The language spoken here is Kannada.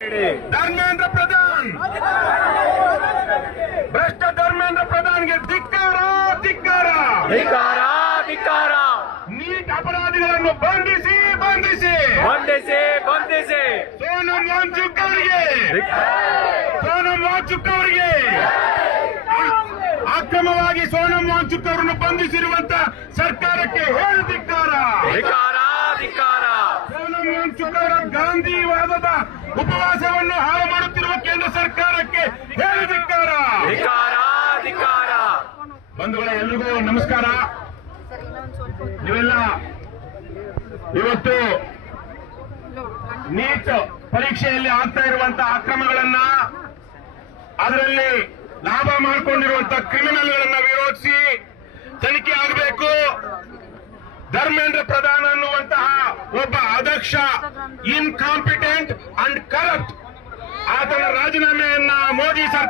ಧರ್ಮೇಂದ್ರ ಪ್ರಧಾನ್ ಭ್ರಷ್ಟ ಧರ್ಮೇಂದ್ರ ಪ್ರಧಾನ್ಗೆ ಧಿಕ್ಕಾರ ಧಿಕ್ಕಾರ ಧಿಕ್ಕಾರ ಧಿಕ್ಕಾರ. ನೀಟ್ ಅಪರಾಧಿಗಳನ್ನು ಬಂಧಿಸಿ ಬಂಧಿಸಿ ಬಂಧಿಸಿ ಬಂಧಿಸಿ. ಸೋನಂ ವಾಂಚುಕ್ ಅವರಿಗೆ ಅಕ್ರಮವಾಗಿ ಸೋನಂ ವಾಂಚುಕ್ ಅವರನ್ನು ಬಂಧಿಸಿರುವಂತ ಸರ್ಕಾರಕ್ಕೆ ಹೇಳು ಧಿಕ್ಕಾರ ಧಿಕ್ಕಾರ ಧಿಕ್ಕಾರ. ಸೋನಂ ವಾಂಚುಕ್ ಅವರ ಗಾಂಧಿವಾದದ ಉಪವಾಸವನ್ನು ಹಾಳು ಮಾಡುತ್ತಿರುವ ಕೇಂದ್ರ ಸರ್ಕಾರಕ್ಕೆ ಹೇಳು ಧಿಕ್ಕಾರ ಧಿಕ್ಕಾರ ಧಿಕ್ಕಾರ. ಬಂಧುಗಳೇ, ಎಲ್ರಿಗೂ ನಮಸ್ಕಾರ. ನೀವೆಲ್ಲ ಇವತ್ತು ನೀಟ್ ಪರೀಕ್ಷೆಯಲ್ಲಿ ಆಗ್ತಾ ಇರುವಂತಹ ಅಕ್ರಮಗಳನ್ನ, ಅದರಲ್ಲಿ ಲಾಭ ಮಾಡಿಕೊಂಡಿರುವಂತಹ ಕ್ರಿಮಿನಲ್ಗಳನ್ನ ವಿರೋಧಿಸಿ ತನಿಖೆ ಆಗಬೇಕು. ಧರ್ಮೇಂದ್ರ ಪ್ರಧಾನ್ ಅನ್ನುವಂತಹ ಒಬ್ಬ ಅಧ್ಯಕ್ಷ ಇನ್ಕಾಂಪಿಟೆಂಟ್ ಅಂಡ್ ಕರಪ್ಟ್, ಆತನ ರಾಜೀನಾಮೆಯನ್ನ ಮೋದಿ ಸರ್ಕಾರ